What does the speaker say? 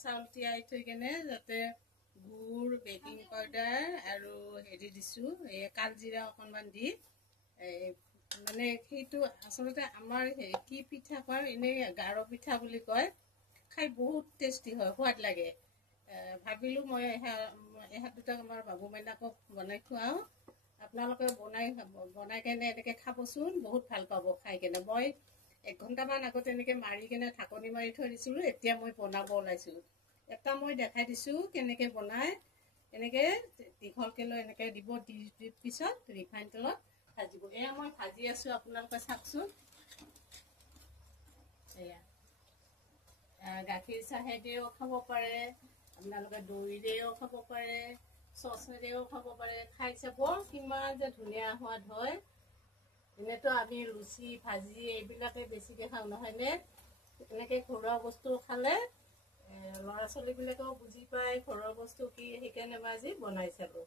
চাউল তিয়াই থৈ কেনে যাতে গুড় বেকিং পাউডাৰ আৰু হেৰি দিছোঁ এই কালজিৰা অকণমান দি মানে সেইটো আচলতে আমাৰ কি পিঠা কয় এনেই গাৰো পিঠা বুলি কয় খাই বহুত টেষ্টি হয় সোৱাদ লাগে ভাবিলোঁ মই এহাত দুটাক আমাৰ বাবু মাইনাকক বনাই খুৱাওঁ আপোনালোকে বনাই কেনে এনেকৈ খাবচোন বহুত ভাল পাব খাই কেনে মই 1 ঘণ্টামান আগত এনেকৈ মাৰি কেনে ঢাকনি মাৰি থৈ দিছিলোঁ এতিয়া মই বনাব ওলাইছোঁ এটা মই দেখাই দিছোঁ কেনেকৈ বনাই এনেকৈ দীঘলকৈ লৈ এনেকৈ দিব দি পিছত ৰিফাইন তেলত ভাজিব এয়া মই ভাজি আছোঁ আপোনালোকে চাওকচোন এয়া গাখীৰ চাহেদিও খাব পাৰে আপোনালোকে দৈৰেও খাব পাৰে চচেৰেও খাব পাৰে খাই চাব কিমান যে ধুনীয়া সোৱাদ হয় এনেতো আমি লুচি ভাজি এইবিলাকে বেছিকৈ খাওঁ নহয়নে এনেকৈ ঘৰুৱা বস্তু খালে ল'ৰা ছোৱালীবিলাকেও বুজি পায় ঘৰুৱা বস্তু কি সেইকাৰণে মই আজি বনাই চালোঁ